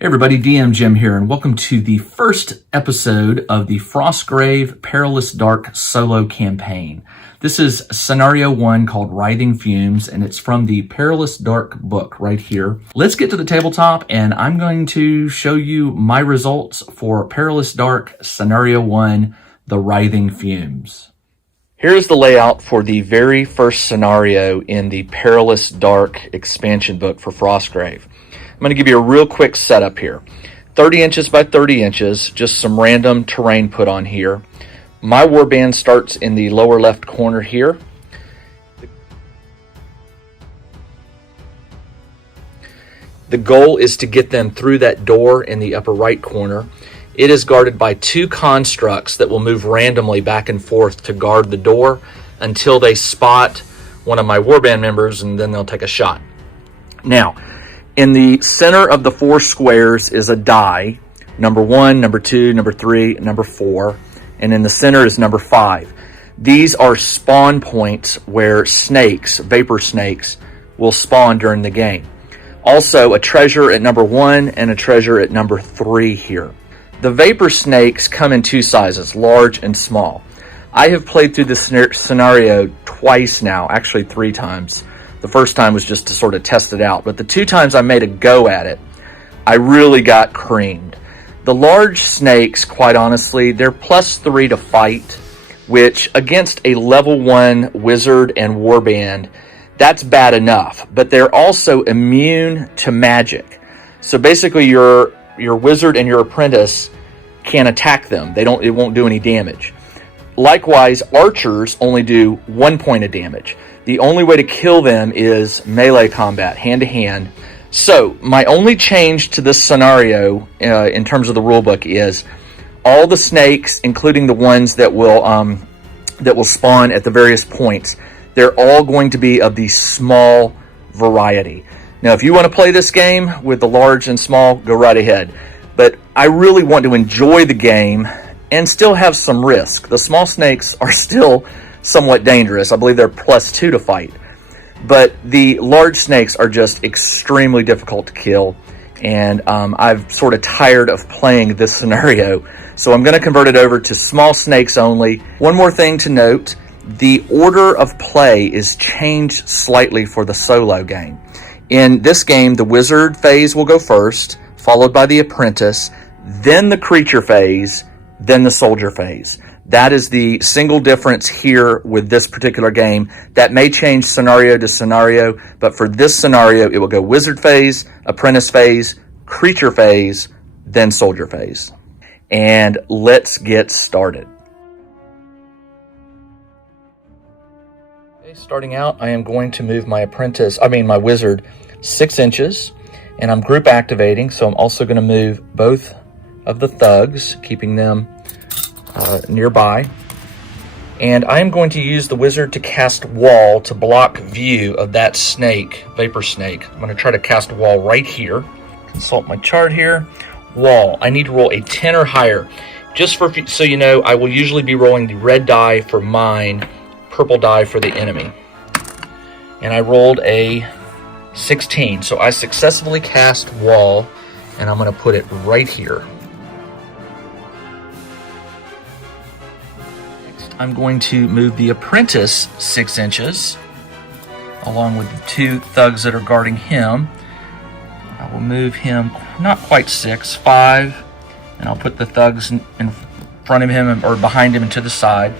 Hey everybody, DM Jim here, and welcome to the first episode of the Frostgrave Perilous Dark solo campaign. This is Scenario 1 called Writhing Fumes, and it's from the Perilous Dark book right here. Let's get to the tabletop, and I'm going to show you my results for Perilous Dark Scenario 1, The Writhing Fumes. Here's the layout for the very first scenario in the Perilous Dark expansion book for Frostgrave. I'm going to give you a real quick setup here. 30 inches by 30 inches, just some random terrain put on here. My warband starts in the lower left corner here. The goal is to get them through that door in the upper right corner. It is guarded by two constructs that will move randomly back and forth to guard the door until they spot one of my warband members, and then they'll take a shot. Now, in the center of the four squares is a die, number 1, number 2, number 3, number 4, and in the center is number 5. These are spawn points where snakes, vapor snakes, will spawn during the game. Also, a treasure at number 1 and a treasure at number 3 here. The vapor snakes come in two sizes, large and small. I have played through this scenario twice now, actually 3 times. The first time was just to sort of test it out, but the 2 times I made a go at it, I really got creamed. The large snakes, quite honestly, they're +3 to fight, which against a level 1 wizard and warband, that's bad enough, but they're also immune to magic. So basically your wizard and your apprentice can't attack them. It won't do any damage. Likewise, archers only do 1 point of damage. The only way to kill them is melee combat, hand-to-hand. So, my only change to this scenario in terms of the rulebook is all the snakes, including the ones that will spawn at the various points, they're all going to be of the small variety. Now, if you want to play this game with the large and small, go right ahead. But I really want to enjoy the game and still have some risk. The small snakes are still somewhat dangerous. I believe they're +2 to fight. But the large snakes are just extremely difficult to kill. And I've sort of tired of playing this scenario. So I'm going to convert it over to small snakes only. One more thing to note, the order of play is changed slightly for the solo game. In this game, the wizard phase will go first, followed by the apprentice, then the creature phase, then the soldier phase. That is the single difference here with this particular game. That may change scenario to scenario, but for this scenario, it will go wizard phase, apprentice phase, creature phase, then soldier phase. And let's get started. Okay, starting out, I am going to move my wizard 6 inches, and I'm group activating, so I'm also going to move both of the thugs, keeping them nearby. And I'm going to use the wizard to cast wall to block view of that snake, vapor snake. I'm going to try to cast a wall right here. Consult my chart here. Wall. I need to roll a 10 or higher. Just so you know, I will usually be rolling the red die for mine, purple die for the enemy. And I rolled a 16. So I successfully cast wall, and I'm going to put it right here. I'm going to move the apprentice 6 inches, along with the 2 thugs that are guarding him. I will move him not quite 6, 5, and I'll put the thugs in front of him or behind him and to the side.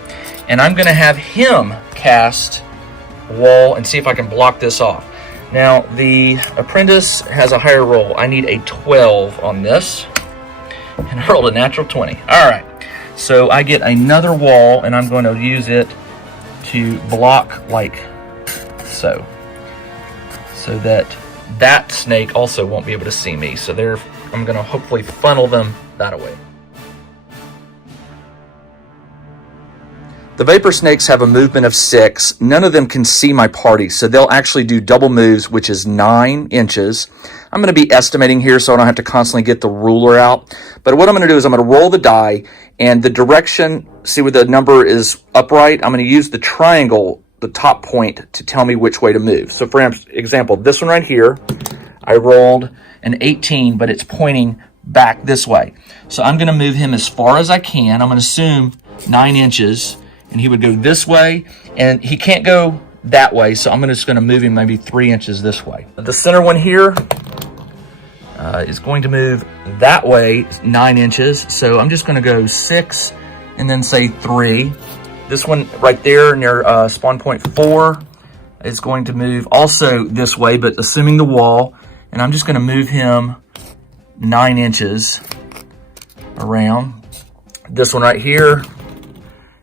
And I'm going to have him cast wall and see if I can block this off. Now, the apprentice has a higher roll. I need a 12 on this, and I rolled a natural 20. All right. So I get another wall, and I'm going to use it to block like so. So that snake also won't be able to see me. So I'm going to hopefully funnel them that way. The vapor snakes have a movement of 6. None of them can see my party, so they'll actually do double moves, which is 9 inches. I'm going to be estimating here so I don't have to constantly get the ruler out. But what I'm going to do is I'm going to roll the die, and the direction, see where the number is upright? I'm going to use the triangle, the top point, to tell me which way to move. So for example, this one right here, I rolled an 18, but it's pointing back this way. So I'm going to move him as far as I can. I'm going to assume 9 inches, and he would go this way, and he can't go that way, so I'm just going to move him maybe 3 inches this way. The center one here is going to move that way 9 inches, so I'm just going to go 6 and then say 3. This one right there near spawn point 4 is going to move also this way, but assuming the wall, and I'm just going to move him 9 inches around. This one right here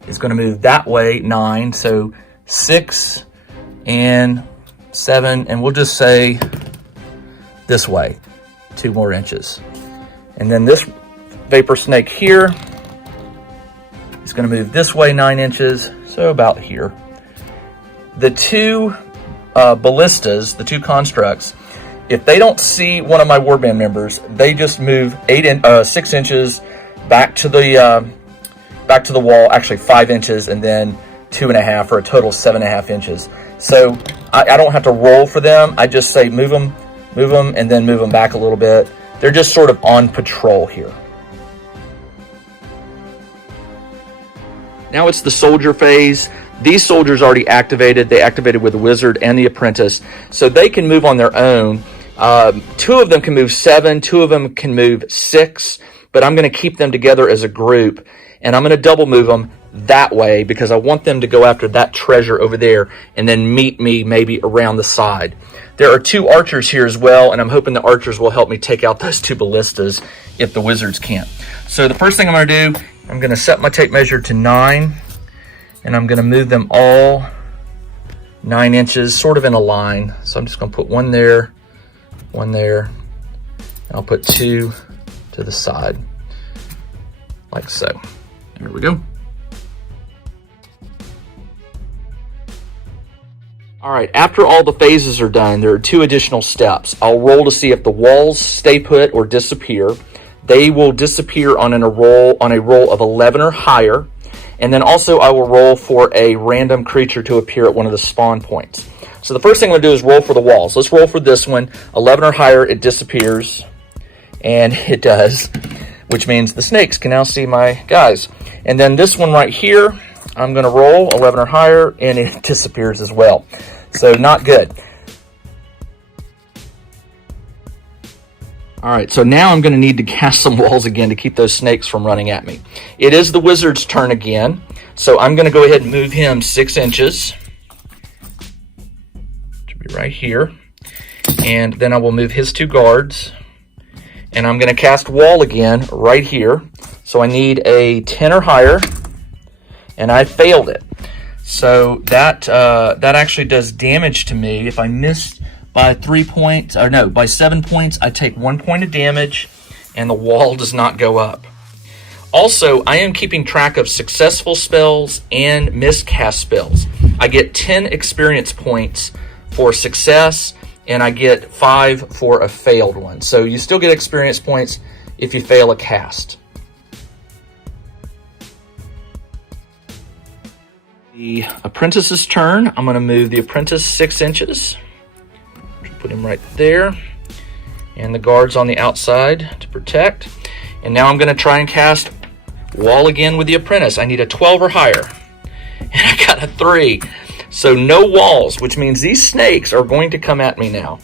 is going to move that way 9, so 6 and 7, and we'll just say this way 2 more inches. And then this vapor snake here is going to move this way 9 inches, so about here. The two ballistas, the two constructs, if they don't see one of my warband members, they just move 6 inches back to the wall, actually 5 inches, and then 2.5 for a total of 7.5 inches. So I don't have to roll for them. I just say move them, and then move them back a little bit. They're just sort of on patrol here. Now it's the soldier phase. These soldiers already activated. They activated with the wizard and the apprentice, so they can move on their own. 2 of them can move 7, 2 of them can move 6, but I'm going to keep them together as a group, and I'm going to double move them that way because I want them to go after that treasure over there and then meet me maybe around the side. There are 2 archers here as well, and I'm hoping the archers will help me take out those 2 ballistas if the wizards can't. So the first thing I'm going to do, I'm going to set my tape measure to 9, and I'm going to move them all 9 inches, sort of in a line. So I'm just going to put 1 there, 1 there, and I'll put 2 to the side, like so. There we go. All right, after all the phases are done, there are 2 additional steps. I'll roll to see if the walls stay put or disappear. They will disappear on a roll of 11 or higher. And then also I will roll for a random creature to appear at one of the spawn points. So the first thing I'm going to do is roll for the walls. Let's roll for this one. 11 or higher, it disappears. And it does, which means the snakes can now see my guys. And then this one right here, I'm going to roll 11 or higher, and it disappears as well. So not good. All right, so now I'm going to need to cast some walls again to keep those snakes from running at me. It is the wizard's turn again, so I'm going to go ahead and move him 6 inches. To be right here. And then I will move his 2 guards. And I'm going to cast wall again right here. So I need a 10 or higher, and I failed it. So that actually does damage to me. If I missed by 3 points, or no, by 7 points, I take 1 point of damage, and the wall does not go up. Also, I am keeping track of successful spells and miscast spells. I get 10 experience points for success, and I get 5 for a failed one. So you still get experience points if you fail a cast. The apprentice's turn. I'm going to move the apprentice 6 inches. Put him right there. And the guards on the outside to protect. And now I'm going to try and cast wall again with the apprentice. I need a 12 or higher. And I got a 3. So no walls, which means these snakes are going to come at me now.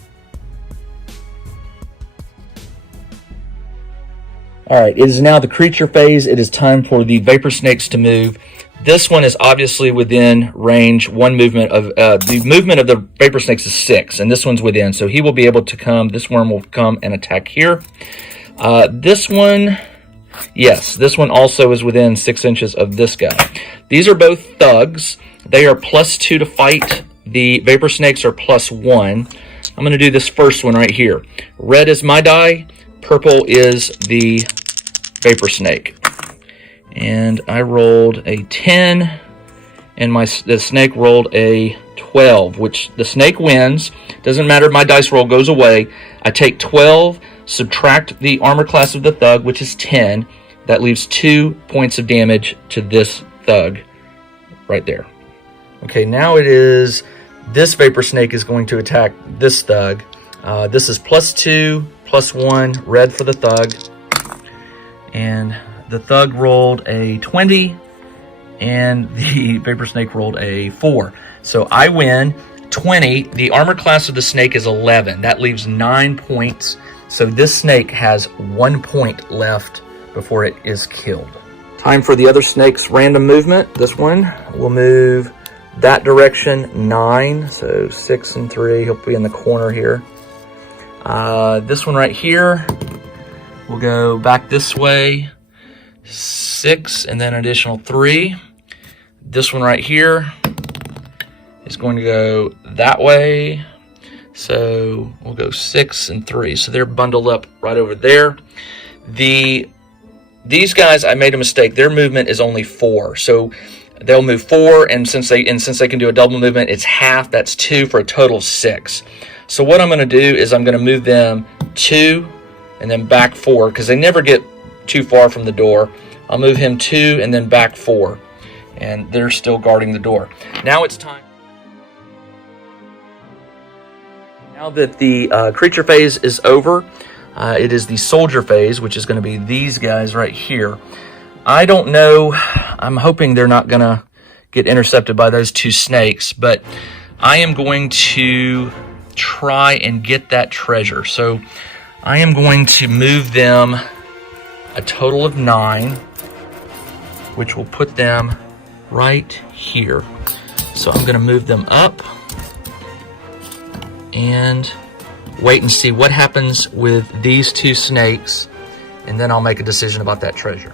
All right, it is now the creature phase. It is time for the vapor snakes to move. This one is obviously within range. One movement of the movement of the vapor snakes is 6, and this one's within, so he will be able to come. This worm will come and attack here. This one, yes, this one also is within 6 inches of this guy. These are both thugs. They are +2 to fight. The vapor snakes are +1. I'm going to do this first one right here. Red is my die. Purple is the vapor snake. And I rolled a 10, and the snake rolled a 12, which the snake wins. Doesn't matter, my dice roll goes away. I take 12, subtract the armor class of the thug, which is 10. That leaves 2 points of damage to this thug right there. Okay, now it is this vapor snake is going to attack this thug. This is +2, +1, red for the thug. And the thug rolled a 20, and the Vapor Snake rolled a 4. So I win 20. The armor class of the snake is 11. That leaves 9 points. So this snake has 1 point left before it is killed. Time for the other snake's random movement. This one will move that direction 9. So 6 and 3. He'll be in the corner here. This one right here will go back this way 6 and then an additional 3. This one right here is going to go that way. So we'll go 6 and 3. So they're bundled up right over there. These guys, I made a mistake. Their movement is only 4. So they'll move 4, and since they can do a double movement, it's half. That's 2 for a total of 6. So what I'm going to do is I'm going to move them 2 and then back 4 because they never get too far from the door. I'll move him 2 and then back 4, and they're still guarding the door. Now it's time. Now that the creature phase is over, it is the soldier phase, which is going to be these guys right here. I don't know. I'm hoping they're not going to get intercepted by those 2 snakes, but I am going to try and get that treasure. So I am going to move them a total of 9, which will put them right here. So I'm going to move them up and wait and see what happens with these 2 snakes, and then I'll make a decision about that treasure.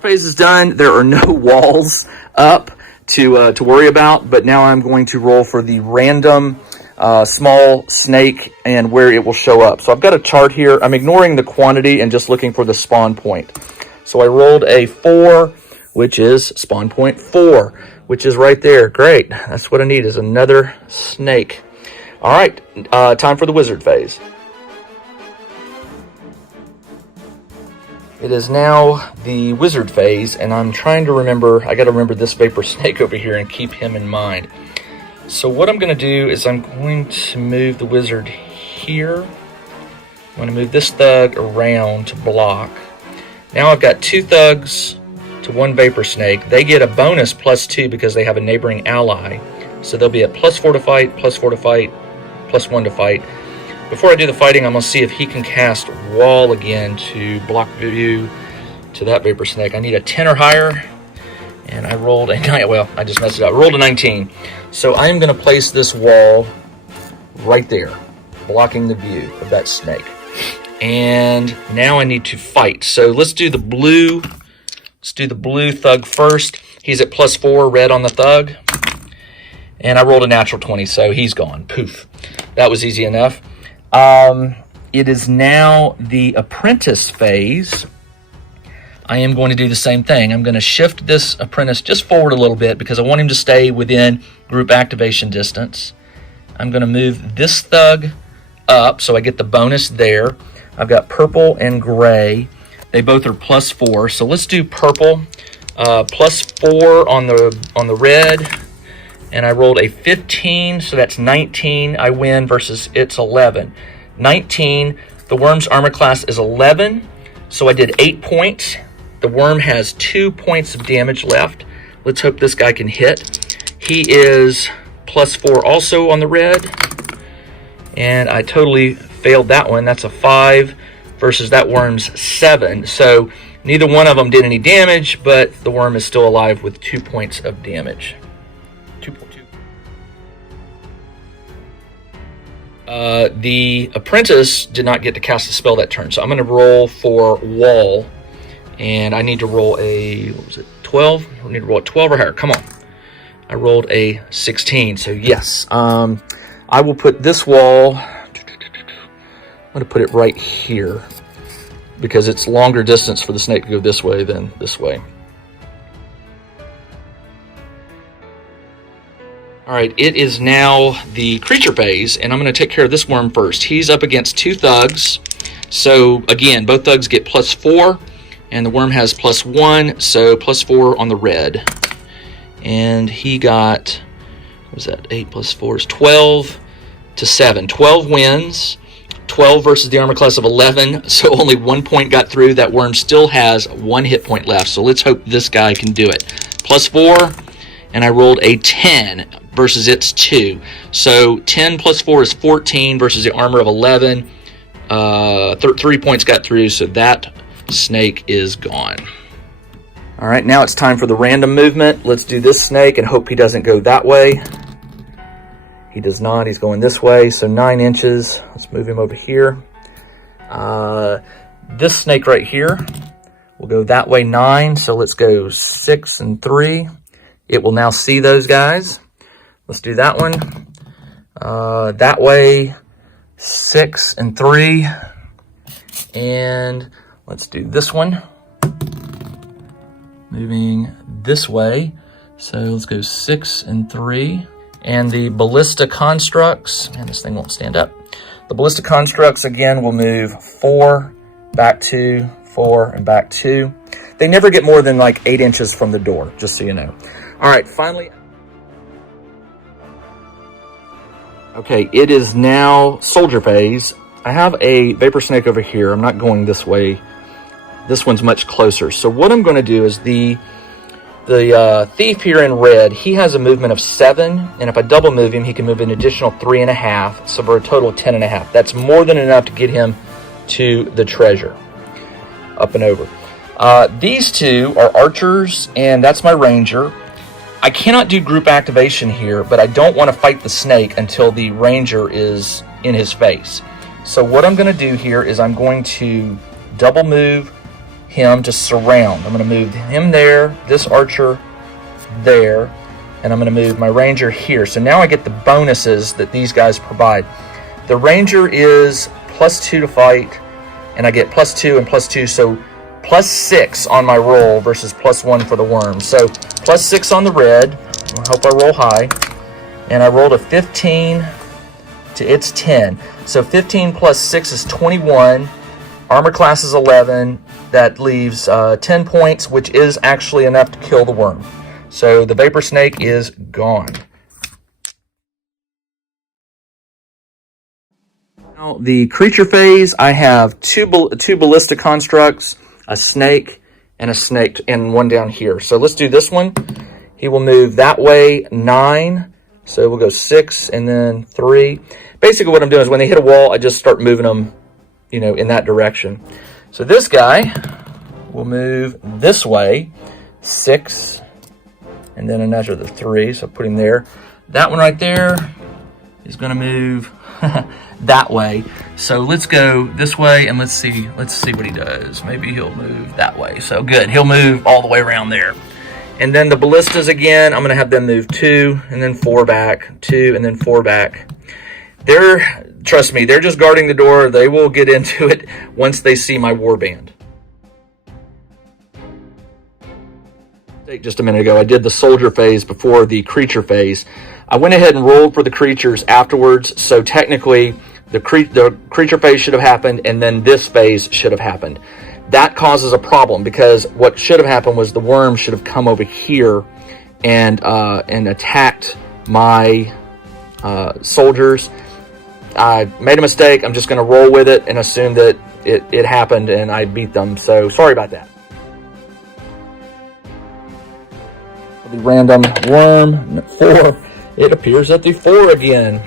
Phase is done. There are no walls up to worry about, but now I'm going to roll for the random small snake and where it will show up. So I've got a chart here. I'm ignoring the quantity and just looking for the spawn point. So I rolled a 4, which is spawn point 4, which is right there. Great. That's what I need, is another snake. All right, time for the wizard phase. It is now the wizard phase, and I'm trying to remember, I got to remember this vapor snake over here and keep him in mind. So what I'm going to do is I'm going to move the wizard here. I'm going to move this thug around to block. Now I've got 2 thugs to 1 vapor snake. They get a bonus +2 because they have a neighboring ally. So they'll be at +4 to fight, +4 to fight, +1 to fight. Before I do the fighting, I'm going to see if he can cast Wall again to block view to that vapor snake. I need a 10 or higher, and I rolled a 9. Well, I just messed it up. I rolled a 19. So I'm going to place this wall right there, blocking the view of that snake. And now I need to fight. So let's do the blue. Let's do the blue thug first. He's at +4, red on the thug. And I rolled a natural 20, so he's gone. Poof. That was easy enough. It is now the apprentice phase. I am going to do the same thing. I'm going to shift this apprentice just forward a little bit because I want him to stay within group activation distance. I'm going to move this thug up so I get the bonus there. I've got purple and gray. They both are +4. So let's do purple. +4 on the red. And I rolled a 15, so that's 19. I win versus it's 11. 19, the worm's armor class is 11, so I did 8 points. The worm has 2 points of damage left. Let's hope this guy can hit. He is +4 also on the red, and I totally failed that one. That's a 5 versus that worm's 7. So neither one of them did any damage, but the worm is still alive with 2 points of damage. 2.2. The apprentice did not get to cast the spell that turn, so I'm going to roll for Wall, and I need to roll a, what was it, 12? I need to roll a 12 or higher. Come on. I rolled a 16, so yes. I will put this wall, I'm going to put it right here, because it's longer distance for the snake to go this way than this way. All right, it is now the creature phase, and I'm going to take care of this worm first. He's up against 2 thugs. So again, both thugs get +4, and the worm has +1, so +4 on the red. And he got was that 8 plus 4 is 12 to 7. 12 wins. 12 versus the armor class of 11, so only 1 point got through. That worm still has 1 hit point left, so let's hope this guy can do it. Plus 4, and I rolled a 10 versus its 2. So 10 plus 4 is 14 versus the armor of 11. 3 points got through, so that snake is gone. All right, now it's time for the random movement. Let's do this snake and hope he doesn't go that way. He does not. He's going this way, so 9 inches. Let's move him over here. This snake right here will go that way 9, so let's go 6 and 3. It will now see those guys. Let's do that one. That way 6 and 3. And let's do this one. Moving this way. So let's go 6 and 3. And the ballista constructs, man, this thing won't stand up. The ballista constructs, again, will move 4, back 2, 4, and back 2. They never get more than like 8 inches from the door, just so you know. All right, finally. Okay, it is now soldier phase. I have a vapor snake over here. I'm not going this way. This one's much closer. So what I'm going to do is the thief here in red, he has a movement of 7, and if I double move him, he can move an additional 3.5, so for a total of 10.5. That's more than enough to get him to the treasure, up and over. These two are archers, and that's my ranger. I cannot do group activation here, but I don't want to fight the snake until the ranger is in his face. So what I'm going to do here is I'm going to double move him to surround. I'm going to move him there, this archer there, and I'm going to move my ranger here. So now I get the bonuses that these guys provide. The ranger is +2 to fight, and I get +2 and +2, so +6 on my roll versus +1 for the worm. So +6 on the red. I hope I roll high. And I rolled a 15 to its 10. So 15 plus 6 is 21. Armor class is 11. That leaves 10 points, which is actually enough to kill the worm. So the vapor snake is gone. Now the creature phase, I have two ballista constructs, a snake, and one down here. So let's do this one. He will move that way 9. So we'll go 6 and then 3. Basically what I'm doing is when they hit a wall, I just start moving them, in that direction. So this guy will move this way 6 and then another 3. So put him there. That one right there is going to move that way. So let's go this way and let's see what he does. Maybe he'll move that way. So good. He'll move all the way around there. And then the ballistas again, I'm going to have them move 2 and then 4 back, 2 and then 4 back. Trust me, they're just guarding the door. They will get into it once they see my warband. Just a minute ago, I did the soldier phase before the creature phase. I went ahead and rolled for the creatures afterwards, so technically the creature phase should have happened and then this phase should have happened. That causes a problem because what should have happened was the worm should have come over here and attacked my soldiers. I made a mistake. I'm just going to roll with it and assume that it happened and I beat them. So sorry about that. The random worm 4. It appears at the 4 again.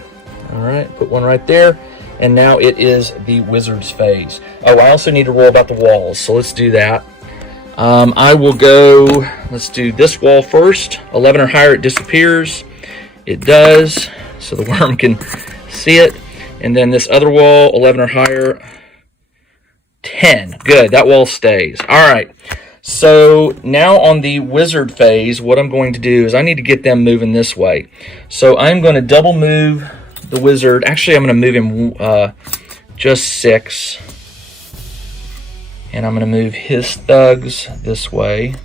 All right, put one right there. And now it is the wizard's phase. Oh, I also need to roll about the walls. So let's do that. I will go, let's do this wall first. 11 or higher, it disappears. It does. So the worm can see it. And then this other wall, 11 or higher, 10. Good, that wall stays. All right. So now on the wizard phase, what I'm going to do is I need to get them moving this way. So I'm going to double move the wizard. Actually, I'm going to move him just 6. And I'm going to move his thugs this way,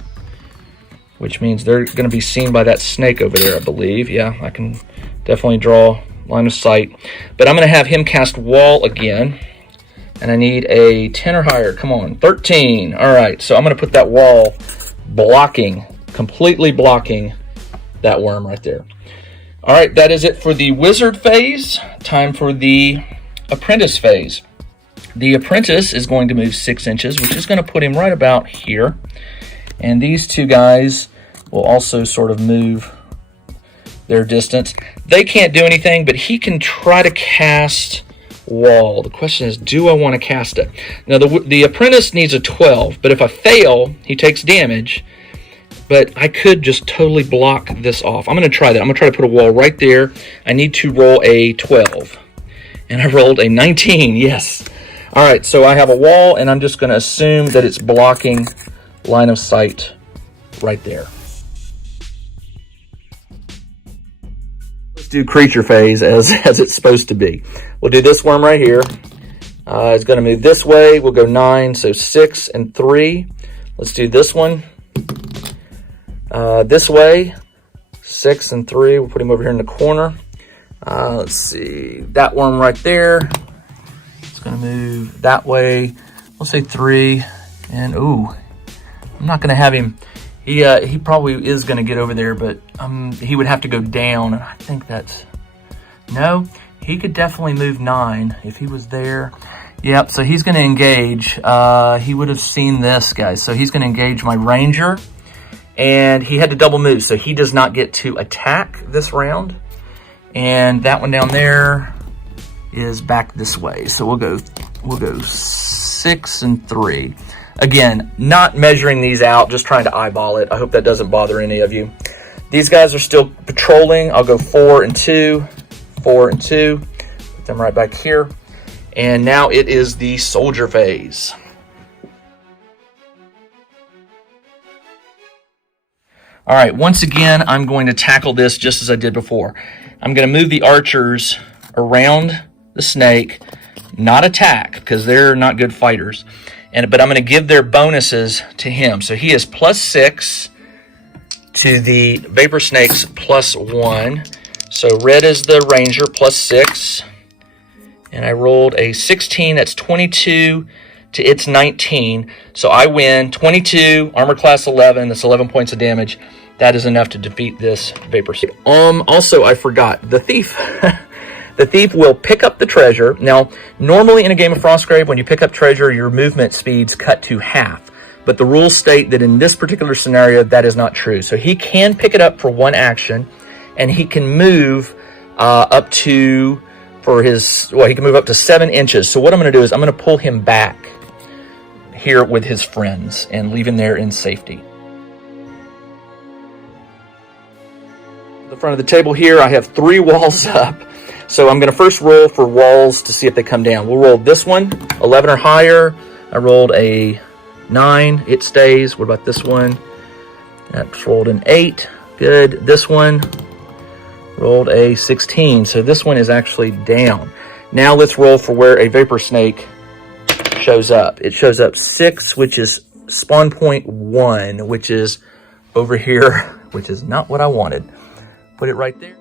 which means they're going to be seen by that snake over there, I believe. Yeah, I can definitely draw line of sight. But I'm going to have him cast wall again. And I need a 10 or higher. Come on, 13. All right, so I'm going to put that wall completely blocking that worm right there. All right, that is it for the Wizard phase. Time for the Apprentice phase. The Apprentice is going to move 6 inches, which is going to put him right about here. And these two guys will also sort of move their distance. They can't do anything, but he can try to cast wall. The question is, do I want to cast it? Now, the Apprentice needs a 12, but if I fail, he takes damage. But I could just totally block this off. I'm going to try that. I'm going to try to put a wall right there. I need to roll a 12. And I rolled a 19, yes. All right, so I have a wall, and I'm just going to assume that it's blocking line of sight right there. Let's do creature phase as it's supposed to be. We'll do this worm right here. It's going to move this way. We'll go 9, so 6 and 3. Let's do this one. This way, 6 and 3. We'll put him over here in the corner. Let's see, that worm right there. It's going to move that way. We'll say 3. And ooh, I'm not going to have him. He probably is going to get over there, but he would have to go down. And I think that's no. He could definitely move 9 if he was there. Yep. So he's going to engage. He would have seen this, guys. So he's going to engage my ranger. And he had to double move, so he does not get to attack this round. And that one down there is back this way. So we'll go 6 and 3. Again, not measuring these out, just trying to eyeball it. I hope that doesn't bother any of you. These guys are still patrolling. I'll go 4 and 2, 4 and 2. Put them right back here. And now it is the soldier phase. All right, once again, I'm going to tackle this just as I did before. I'm going to move the archers around the snake, not attack, because they're not good fighters. But I'm going to give their bonuses to him. So he is +6 to the Vapor Snake's +1. So red is the ranger, +6. And I rolled a 16, that's 22 to its 19. So I win 22, armor class 11, that's 11 points of damage. That is enough to defeat this Vapor Snake. Also, I forgot, the thief. The thief will pick up the treasure. Now, normally in a game of Frostgrave, when you pick up treasure, your movement speeds cut to half. But the rules state that in this particular scenario, that is not true. So he can pick it up for 1 action, and he can move up to, he can move up to 7 inches. So what I'm going to do is I'm going to pull him back here with his friends and leave him there in safety. The front of the table here, I have 3 walls up. So I'm going to first roll for walls to see if they come down. We'll roll this one, 11 or higher. I rolled a 9, it stays. What about this one? That's rolled an 8, good. This one rolled a 16, so this one is actually down. Now let's roll for where a Vapor Snake shows up. It shows up 6, which is spawn point 1, which is over here, which is not what I wanted. Put it right there.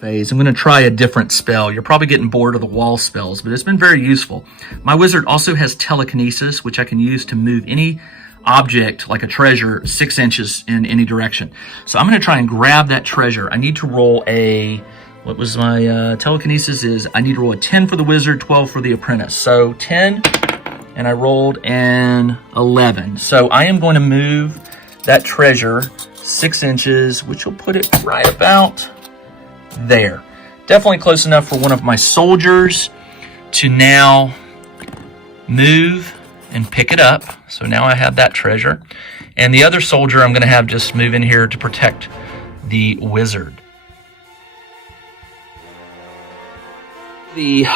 Phase. I'm going to try a different spell. You're probably getting bored of the wall spells, but it's been very useful. My wizard also has telekinesis, which I can use to move any object, like a treasure, 6 inches in any direction. So I'm going to try and grab that treasure. I need to roll a, what was my telekinesis is, I need to roll a 10 for the wizard, 12 for the apprentice. So 10, and I rolled an 11. So I am going to move that treasure 6 inches, which will put it right about there. Definitely close enough for one of my soldiers to now move and pick it up. So now I have that treasure. And the other soldier I'm going to have just move in here to protect the wizard. The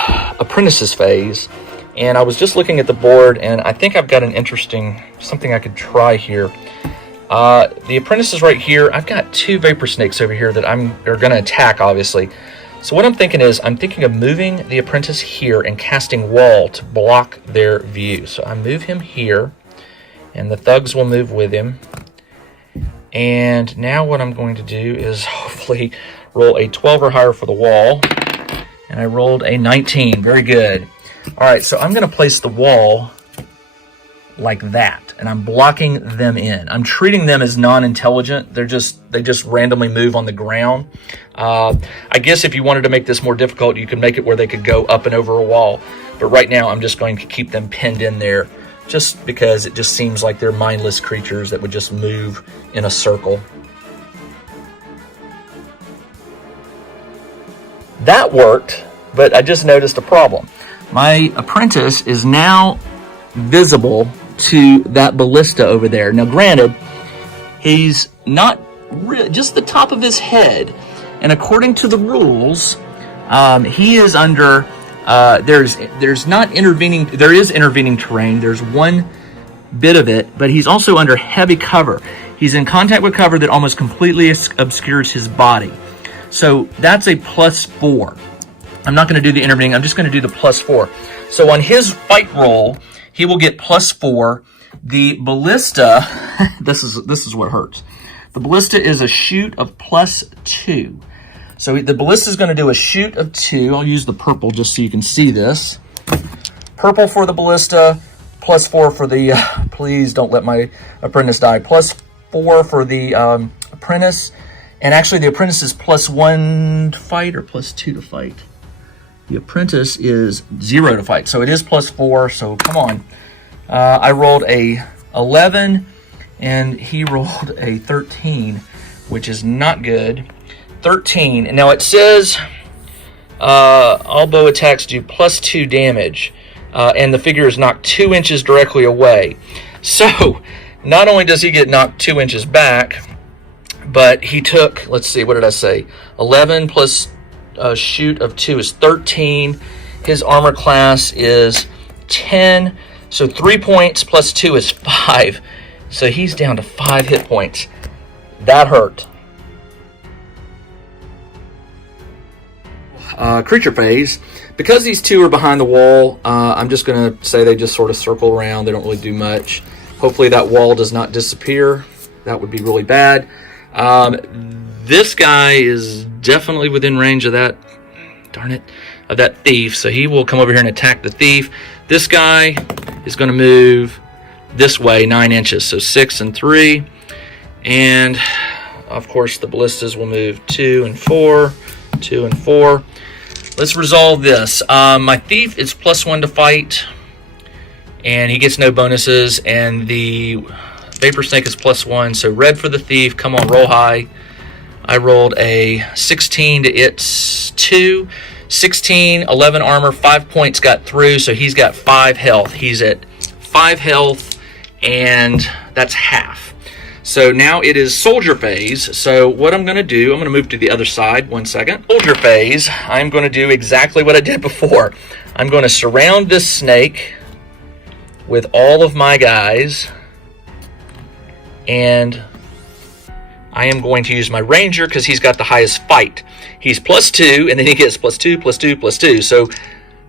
apprentices phase. And I was just looking at the board, and I think I've got an interesting, something I could try here. The apprentice is right here. I've got 2 Vapor Snakes over here that are going to attack, obviously. So what I'm thinking is, I'm thinking of moving the apprentice here and casting wall to block their view. So I move him here, and the thugs will move with him. And now what I'm going to do is hopefully roll a 12 or higher for the wall. And I rolled a 19. Very good. All right, so I'm going to place the wall like that. and I'm blocking them in. I'm treating them as non-intelligent. They just randomly move on the ground. I guess if you wanted to make this more difficult, you could make it where they could go up and over a wall. But right now, I'm just going to keep them pinned in there, just because it just seems like they're mindless creatures that would just move in a circle. That worked, but I just noticed a problem. My apprentice is now visible to that ballista over there. Now, granted, he's not really, just the top of his head. And according to the rules, he is under, there's not intervening, there is intervening terrain. There's one bit of it, but he's also under heavy cover. He's in contact with cover that almost completely obscures his body. So that's a +4. I'm not going to do the intervening. I'm just going to do the +4. So on his fight roll, he will get +4. The ballista, this is what hurts. The ballista is a shoot of +2. So the ballista is going to do a shoot of 2. I'll use the purple just so you can see this. Purple for the ballista, +4 for the, please don't let my apprentice die, +4 for the apprentice. And actually, the apprentice is +1 to fight or +2 to fight. The apprentice is 0 to fight, so it is +4. So come on. I rolled a 11, and he rolled a 13, which is not good. 13. And now it says all bow attacks do +2 damage, and the figure is knocked 2 inches directly away. So not only does he get knocked 2 inches back, but he took, let's see, what did I say? 11 plus a shoot of 2 is 13. His armor class is 10. So 3 points plus 2 is 5. So he's down to 5 hit points. That hurt. Creature phase. Because these two are behind the wall, I'm just going to say they just sort of circle around. They don't really do much. Hopefully that wall does not disappear. That would be really bad. This guy is definitely within range of that, darn it, of that thief. So he will come over here and attack the thief. This guy is going to move this way 9 inches. So 6 and 3. And of course the ballistas will move 2 and 4, 2 and 4. Let's resolve this. My thief is +1 to fight, and he gets no bonuses. And the Vapor Snake is +1, so red for the thief. Come on, roll high. I rolled a 16 to its 2. 16, 11 armor, 5 points got through, so he's got 5 health. He's at 5 health, and that's half. So now it is Soldier Phase. So what I'm going to do, I'm going to move to the other side. 1 second. Soldier Phase, I'm going to do exactly what I did before. I'm going to surround this snake with all of my guys, and I am going to use my ranger because he's got the highest fight. He's +2, and then he gets +2, +2, +2. So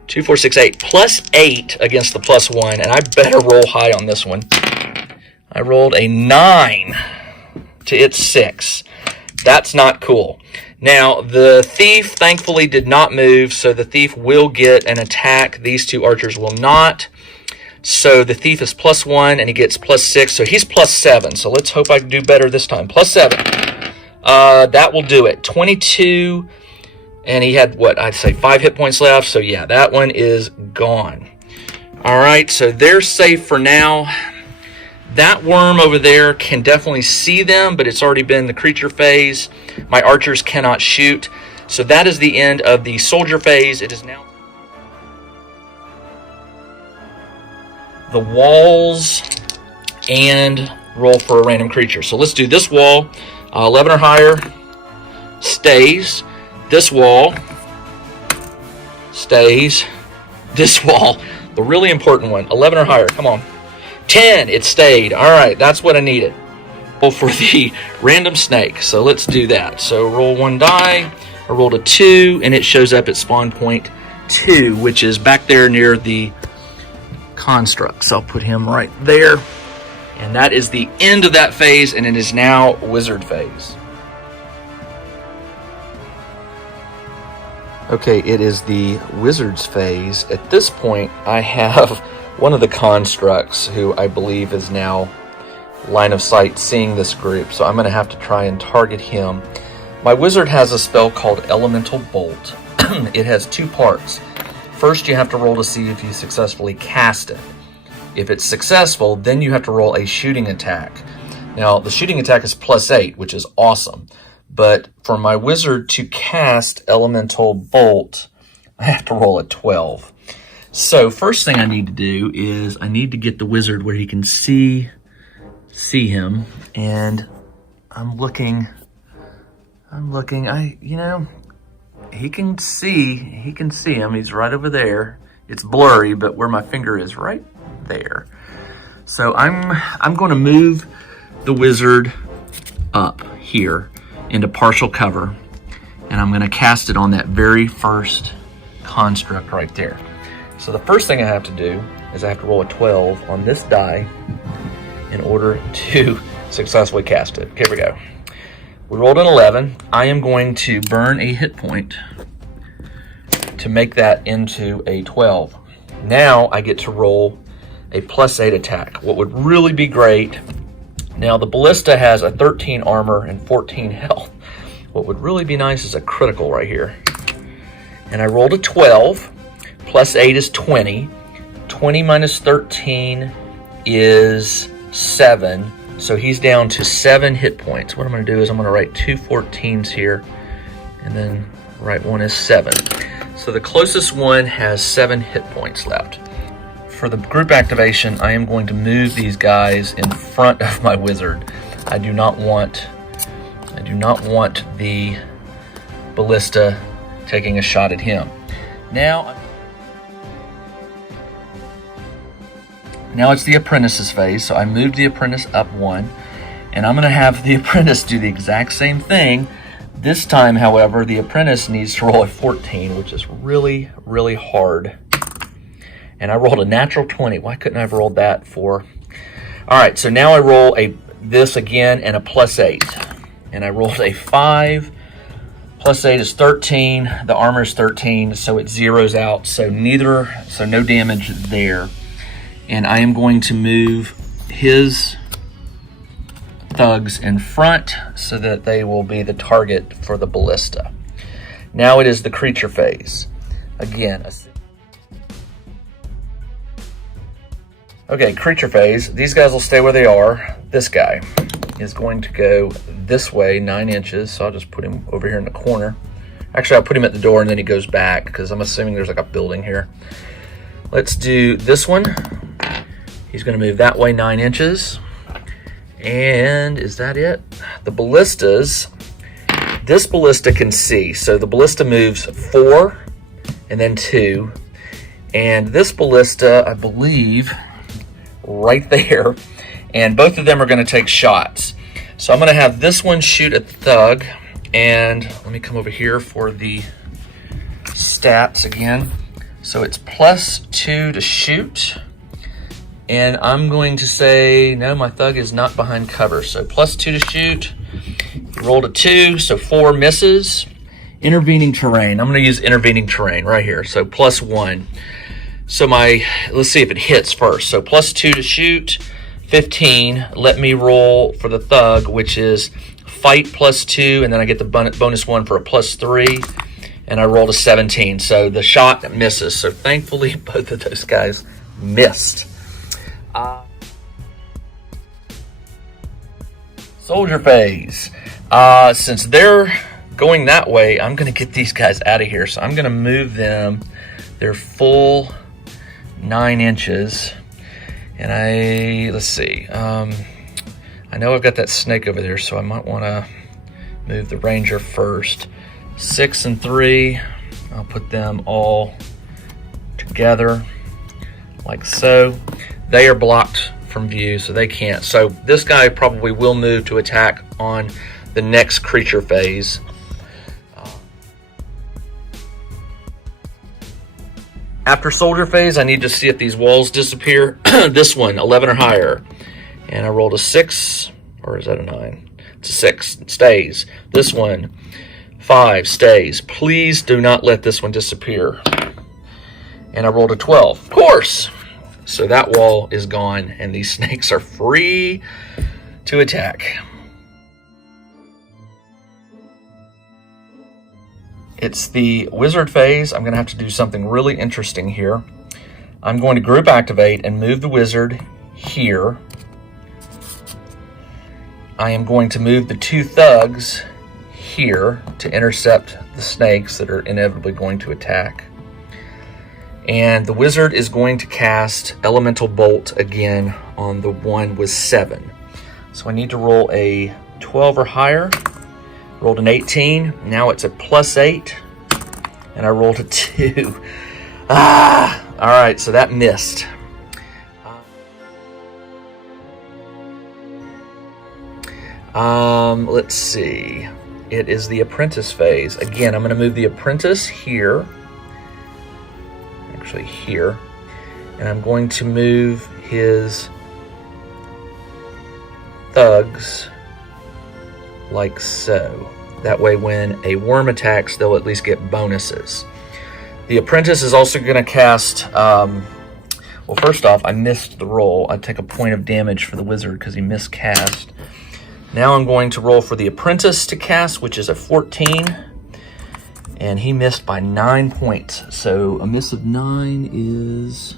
2, 4, 6, 8. +8 against the +1, and I better roll high on this one. I rolled a 9 to its 6. That's not cool. Now, the thief thankfully did not move, so the thief will get an attack. These two archers will not. So the thief is +1, and he gets +6, so he's +7. So let's hope I can do better this time. +7. That will do it. 22, and he had, what, I'd say 5 hit points left. So yeah, that one is gone. All right, so they're safe for now. That worm over there can definitely see them, but it's already been the creature phase. My archers cannot shoot. So that is the end of the soldier phase. It is now the walls and roll for a random creature. So let's do this wall. 11 or higher stays. This wall stays. This wall, the really important one, 11 or higher. Come on. 10, it stayed. All right, that's what I needed. Roll for the random snake. So let's do that. So roll 1 die. I rolled a 2, and it shows up at spawn point 2, which is back there near the constructs. I'll put him right there. And that is the end of that phase, and it is now wizard phase. Okay, it is the wizard's phase. At this point, I have one of the constructs who I believe is now line of sight seeing this group, so I'm going to have to try and target him. My wizard has a spell called Elemental Bolt. It has two parts. First, you have to roll to see if you successfully cast it. If it's successful, then you have to roll a shooting attack. Now, the shooting attack is +8, which is awesome. But for my wizard to cast Elemental Bolt, I have to roll a 12. So first thing I need to do is I need to get the wizard where he can see him. And I'm looking, he can see him. He's right over there. It's blurry, but where my finger is right there. So I'm going to move the wizard up here into partial cover, and I'm going to cast it on that very first construct right there. So the first thing I have to do is I have to roll a 12 on this die in order to successfully cast it. Here we go. We rolled an 11. I am going to burn a hit point to make that into a 12. Now I get to roll a +8 attack. What would really be great, now the ballista has a 13 armor and 14 health. What would really be nice is a critical right here. And I rolled a 12, +8 is 20. 20 minus 13 is 7. So he's down to 7 hit points. What I'm going to do is I'm going to write 2 14s here, and then write one as 7. So the closest one has 7 hit points left. For the group activation, I am going to move these guys in front of my wizard. I do not want the ballista taking a shot at him. Now it's the Apprentice's phase, so I moved the Apprentice up 1, and I'm going to have the Apprentice do the exact same thing. This time, however, the Apprentice needs to roll a 14, which is really, really hard. And I rolled a natural 20. Why couldn't I have rolled that for? All right, so now I roll this again and a +8. And I rolled a 5. +8 is 13. The armor is 13, so it zeroes out. So no damage there. And I am going to move his thugs in front so that they will be the target for the ballista. Now it is the creature phase. Again, okay, creature phase. These guys will stay where they are. This guy is going to go this way 9 inches, so I'll just put him over here in the corner. Actually, I'll put him at the door and then he goes back because I'm assuming there's like a building here. Let's do this one. He's going to move that way 9 inches. And is that it? The ballistas, this ballista can see. So the ballista moves 4 and then 2. And this ballista, I believe, right there. And both of them are going to take shots. So I'm going to have this one shoot at the thug. And let me come over here for the stats again. So it's +2 to shoot. And I'm going to say, no, my thug is not behind cover. So +2 to shoot. Rolled a 2, so 4 misses. Intervening terrain. I'm going to use intervening terrain right here. So +1. So let's see if it hits first. So +2 to shoot, 15. Let me roll for the thug, which is fight +2, and then I get the bonus 1 for a +3. And I rolled a 17. So the shot misses. So thankfully, both of those guys missed. Soldier phase. Since they're going that way, I'm going to get these guys out of here. So I'm going to move them their full 9 inches. And let's see. I know I've got that snake over there, so I might want to move the ranger first. 6 and 3. I'll put them all together like so. They are blocked from view, so they can't. So this guy probably will move to attack on the next creature phase. After soldier phase, I need to see if these walls disappear. This one, 11 or higher. And I rolled a 6, or is that a 9? It's a 6, it stays. This one, 5, stays. Please do not let this one disappear. And I rolled a 12. Of course, So that wall is gone, and these snakes are free to attack. It's the wizard phase. I'm going to have to do something really interesting here. I'm going to group activate and move the wizard here. I am going to move the 2 thugs here to intercept the snakes that are inevitably going to attack. And the wizard is going to cast Elemental Bolt again on the one with 7. So I need to roll a 12 or higher. Rolled an 18. Now it's a +8. And I rolled a 2. All right, so that missed. Let's see. It is the Apprentice phase. Again, I'm going to move the Apprentice here. Actually, here. And I'm going to move his thugs like so. That way when a worm attacks, they'll at least get bonuses. The Apprentice is also going to cast... well, first off, I missed the roll. I take a point of damage for the wizard because he miscast. Now I'm going to roll for the Apprentice to cast, which is a 14. And he missed by 9 points. So a miss of 9 is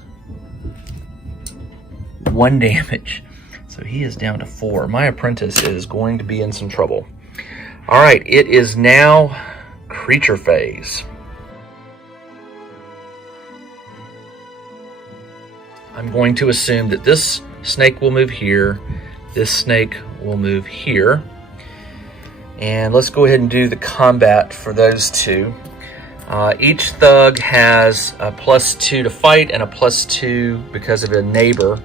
1 damage. So he is down to 4. My Apprentice is going to be in some trouble. All right, it is now creature phase. I'm going to assume that this snake will move here. This snake will move here. And let's go ahead and do the combat for those 2. Each thug has a +2 to fight and a +2 because of a neighbor.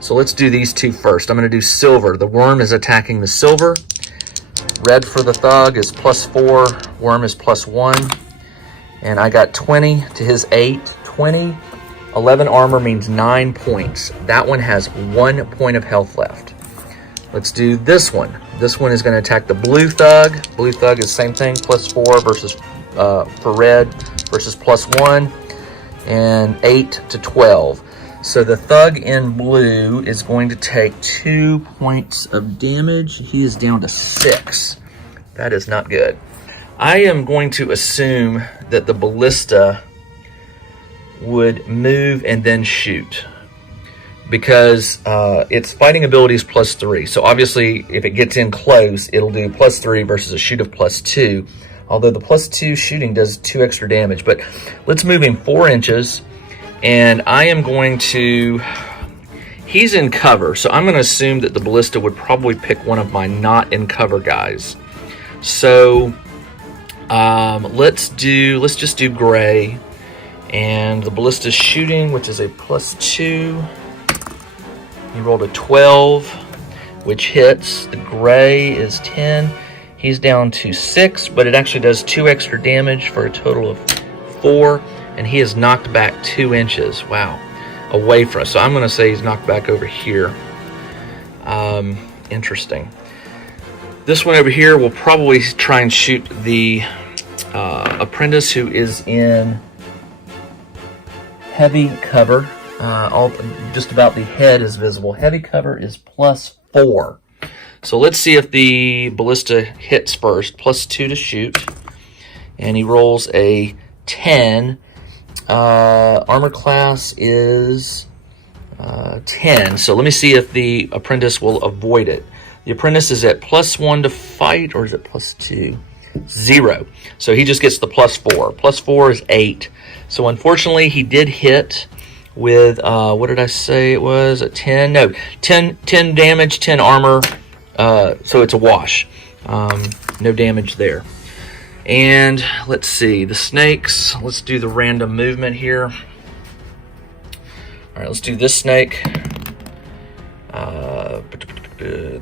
So let's do these 2 first. I'm going to do silver. The worm is attacking the silver. Red for the thug is +4. Worm is +1. And I got 20 to his 8. 20. 11 armor means 9 points. That one has 1 point of health left. Let's do this one. This one is going to attack the blue thug. Blue thug is same thing, +4 versus for red versus +1, and 8 to 12. So the thug in blue is going to take 2 points of damage. He is down to 6. That is not good. I am going to assume that the ballista would move and then shoot, because its fighting ability is +3. So obviously, if it gets in close, it'll do +3 versus a shoot of +2. Although the +2 shooting does 2 extra damage. But let's move him 4 inches, and I am going to... He's in cover, so I'm going to assume that the ballista would probably pick one of my not in cover guys. So let's just do gray, and the ballista's shooting, which is a +2. He rolled a 12, which hits. The gray is 10. He's down to 6, but it actually does 2 extra damage for a total of 4, and he is knocked back 2 inches. Wow. Away from us. So I'm going to say he's knocked back over here. Interesting. This one over here will probably try and shoot the Apprentice, who is in heavy cover. Just about the head is visible. Heavy cover is +4. So let's see if the ballista hits first. +2 to shoot. And he rolls a 10. Armor class is 10. So let me see if the Apprentice will avoid it. The Apprentice is at +1 to fight, or is it +2? 0. So he just gets the +4. +4 is 8. So unfortunately, he did hit with, what did I say it was? A 10? No, 10 damage, 10 armor. So it's a wash. No damage there. And let's see, the snakes. Let's do the random movement here. All right, let's do this snake.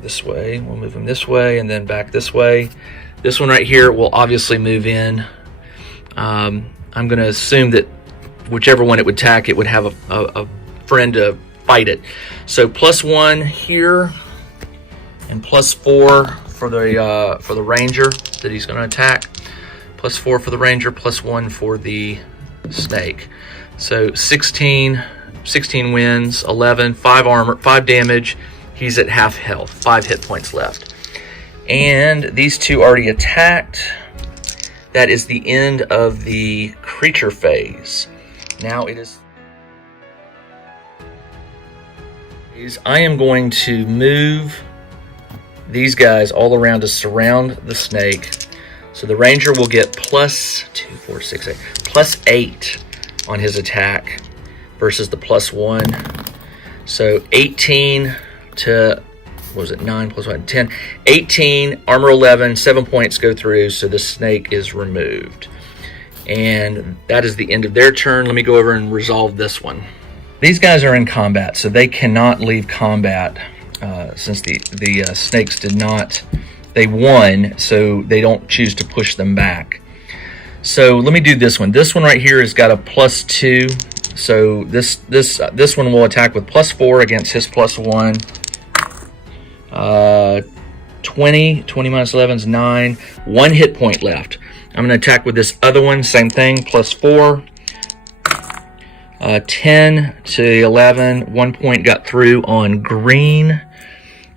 This way. We'll move him this way and then back this way. This one right here will obviously move in. I'm going to assume that whichever one it would attack, it would have a friend to fight it. So +1 here, and +4 for the ranger that he's going to attack. +4 for the ranger, +1 for the snake. So 16 16 wins, 11, 5 armor, 5 damage. He's at half health, 5 hit points left. And these two already attacked. That is the end of the creature phase. Now it is... I am going to move these guys all around to surround the snake. So the ranger will get plus 2, 4, 6, 8, plus 8 on his attack versus the plus 1. So 18 to, what was it, 9 plus 1, 10. 18, armor 11, 7 points go through, so the snake is removed. And that is the end of their turn. Let me go over and resolve this one. These guys are in combat, so they cannot leave combat since the snakes did not... They won, so they don't choose to push them back. So let me do this one. This one right here has got a plus 2. So this one will attack with plus 4 against his plus 1. 20 minus 11 is 9. 1 hit point left. I'm going to attack with this other one. Same thing, plus 4. 10 to 11. 1 point got through on green.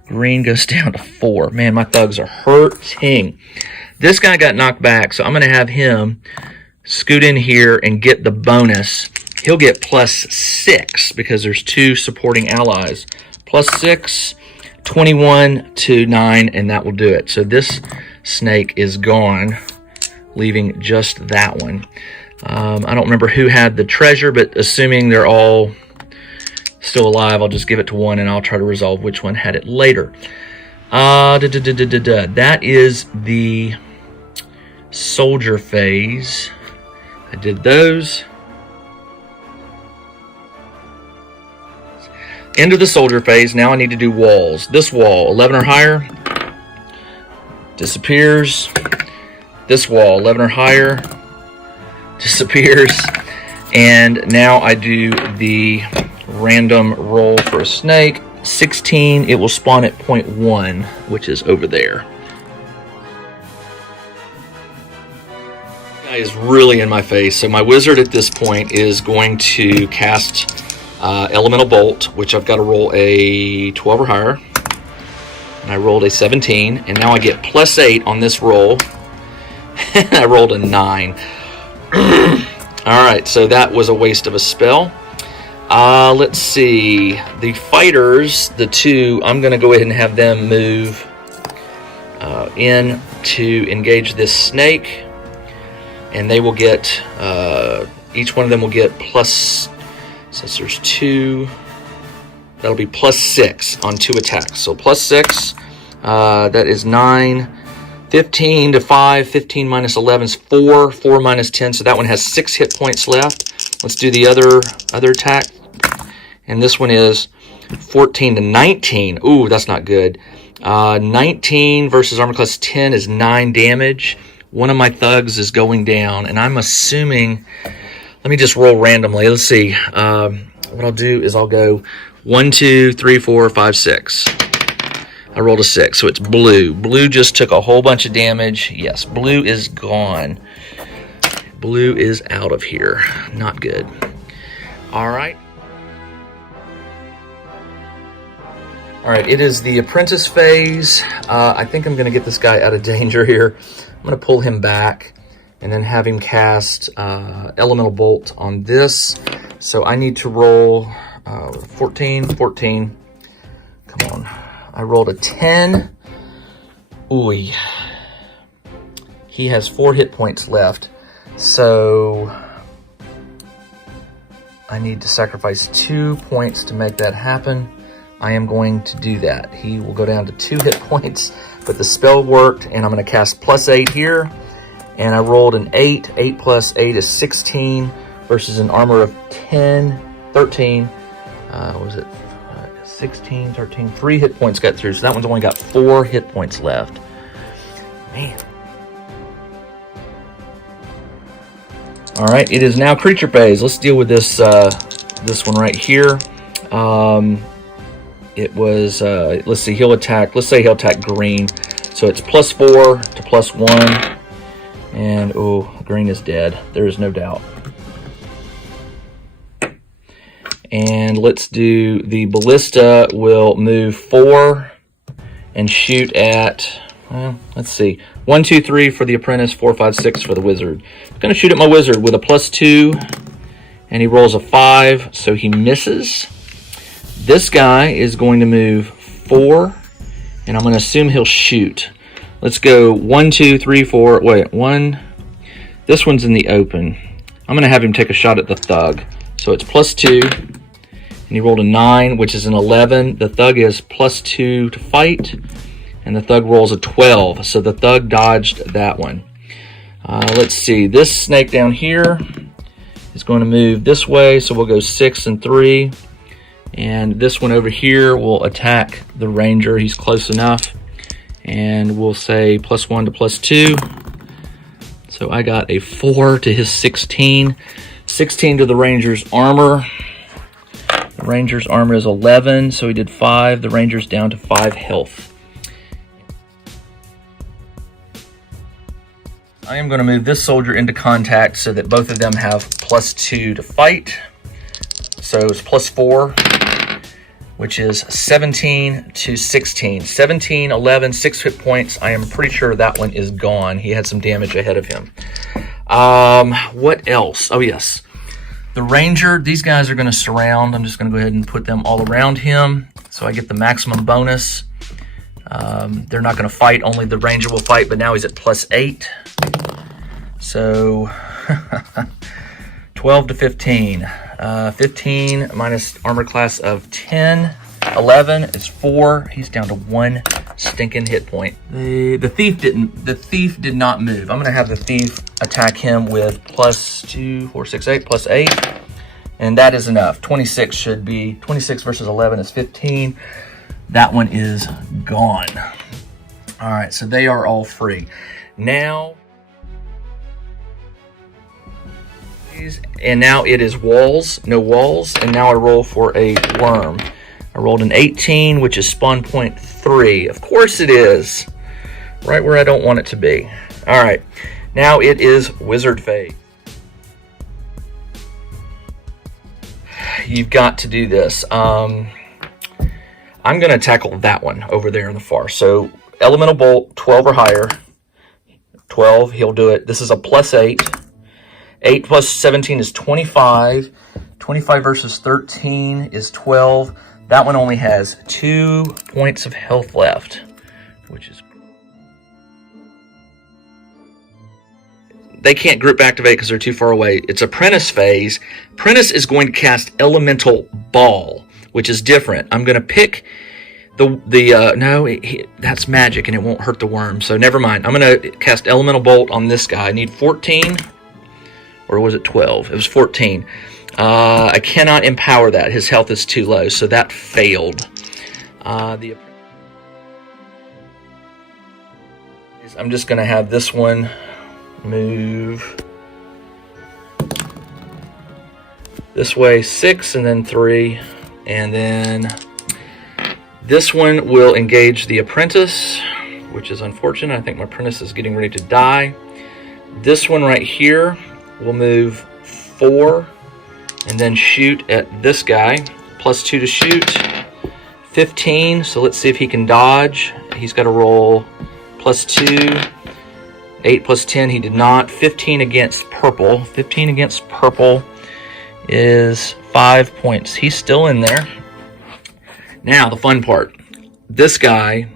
Green goes down to 4. Man, my thugs are hurting. This guy got knocked back, so I'm going to have him scoot in here and get the bonus. He'll get plus 6 because there's 2 supporting allies. Plus 6, 21 to 9, and that will do it. So this snake is gone, leaving just that one. I don't remember who had the treasure, but assuming they're all still alive, I'll just give it to one, and I'll try to resolve which one had it later. That is the soldier phase. I did those. End of the soldier phase. Now I need to do walls. This wall, 11 or higher, disappears. This wall, 11 or higher, disappears. And now I do the random roll for a snake. 16, it will spawn at 0.1, which is over there. Guy is really in my face. So my wizard at this point is going to cast Elemental Bolt, which I've got to roll a 12 or higher. And I rolled a 17, and now I get plus 8 on this roll. And I rolled a 9. Alright, so that was a waste of a spell. Let's see. The fighters, the two, I'm going to go ahead and have them move in to engage this snake. And they will get, each one of them will get plus, since there's 2, that'll be plus 6 on 2 attacks. So plus 6, that is 9. 15 to 5, 15 minus 11 is 4, 4 minus 10, so that one has 6 hit points left. Let's do the other attack. And this one is 14 to 19. Ooh, that's not good. 19 versus armor class 10 is 9 damage. One of my thugs is going down, and I'm assuming... Let me just roll randomly. Let's see. What I'll do is I'll go 1, 2, 3, 4, 5, 6. I rolled a 6, so it's blue. Blue just took a whole bunch of damage. Yes, blue is gone. Blue is out of here. Not good. All right. All right, it is the Apprentice Phase. I think I'm going to get this guy out of danger here. I'm going to pull him back and then have him cast Elemental Bolt on this. So I need to roll 14. Come on. I rolled a 10. Ooh. He has 4 hit points left. So I need to sacrifice 2 points to make that happen. I am going to do that. He will go down to 2 hit points, but the spell worked, and I'm going to cast plus 8 here. And I rolled an 8. 8 plus 8 is 16 versus an armor of 10, 13. What was it? 16, 13, 3 hit points got through, so that one's only got 4 hit points left. Man. Alright, it is now creature phase. Let's deal with this this one right here. It was, let's see, he'll attack, let's say he'll attack green. So it's plus 4 to plus 1. And, oh, green is dead. There is no doubt. And let's do the ballista will move 4 and shoot at, well, let's see, 1, 2, 3 for the apprentice, 4, 5, 6 for the wizard. I'm going to shoot at my wizard with a +2, and he rolls a 5, so he misses. This guy is going to move 4, and I'm going to assume he'll shoot. Let's go 1, 2, 3, 4. Wait, 1. This one's in the open. I'm going to have him take a shot at the thug. So it's +2, and he rolled a 9, which is an 11. The thug is +2 to fight, and the thug rolls a 12. So the thug dodged that one. Let's see. This snake down here is going to move this way, so we'll go 6 and 3. And this one over here will attack the ranger. He's close enough. And we'll say +1 to +2. So I got a 4 to his 16. 16 to the ranger's armor. The ranger's armor is 11, so he did 5. The ranger's down to 5 health. I am going to move this soldier into contact so that both of them have +2 to fight. So it's +4, which is 17 to 16. 17, 11, 6 hit points. I am pretty sure that one is gone. He had some damage ahead of him. What else? Oh, yes. The ranger, these guys are going to surround. I'm just going to go ahead and put them all around him so I get the maximum bonus. They're not going to fight. Only the ranger will fight, but now he's at +8. So 12 to 15. 15 minus armor class of 10. 11 is 4. He's down to 1 stinking hit point. The thief did not move. I'm gonna have the thief attack him with +2, 4, 6, 8, +8. And that is enough. 26 should be 26 versus 11 is 15. That one is gone. All right, so they are all free. Now it is walls, no walls, and now I roll for a worm. I rolled an 18, which is spawn point 3. Of course it is. Right where I don't want it to be. All right, now it is wizard phase. You've got to do this. I'm going to tackle that one over there in the far. So elemental bolt, 12 or higher. 12, he'll do it. This is a +8. 8 plus 17 is 25. 25 versus 13 is 12. That one only has 2 points of health left, which is... They can't group activate because they're too far away. It's Apprentice Phase. Apprentice is going to cast Elemental Ball, which is different. I'm going to pick that's magic and it won't hurt the worm, so never mind. I'm going to cast Elemental Bolt on this guy. I need 14. Or was it 12? It was 14. I cannot empower that. His health is too low, so that failed. I'm just going to have this one move this way 6 and then 3. And then this one will engage the apprentice, which is unfortunate. I think my apprentice is getting ready to die. This one right here will move 4 and then shoot at this guy. +2 to shoot. 15, so let's see if he can dodge. He's got to roll +2. 8 plus 10, he did not. 15 against purple. 15 against purple is 5 points. He's still in there. Now, the fun part. This guy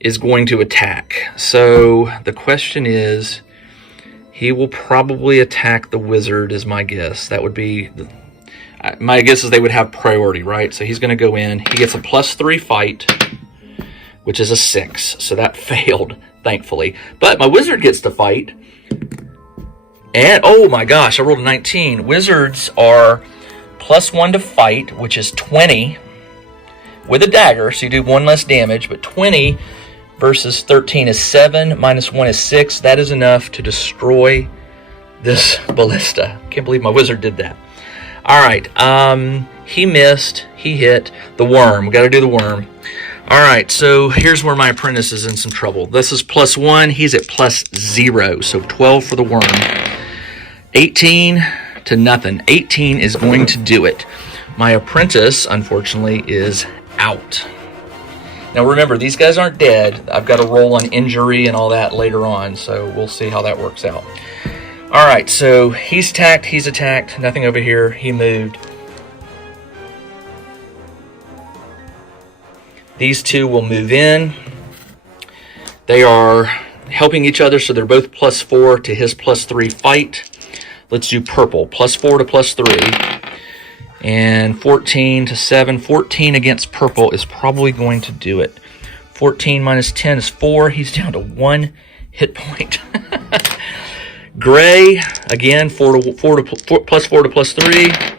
is going to attack. So the question is, he will probably attack the wizard, is my guess. That would be... my guess is they would have priority, right? So he's going to go in. He gets a +3 fight, which is a 6. So that failed, thankfully. But my wizard gets to fight. And, oh my gosh, I rolled a 19. Wizards are +1 to fight, which is 20 with a dagger. So you do 1 less damage, but 20 versus 13 is 7, -1 is 6. That is enough to destroy this ballista. Can't believe my wizard did that. All right, he missed, he hit the worm. We got to do the worm. All right, so here's where my apprentice is in some trouble. This is +1, he's at +0, so 12 for the worm. 18 to nothing. 18 is going to do it. My apprentice, unfortunately, is out. Now remember, these guys aren't dead. I've got to roll on injury and all that later on, so we'll see how that works out. All right, so he's attacked, nothing over here, he moved. These two will move in. They are helping each other, so they're both +4 to his +3 fight. Let's do purple, +4 to +3. And 14 to 7. 14 against purple is probably going to do it. 14 minus 10 is 4. He's down to 1 hit point. Gray, again, +4 to +3.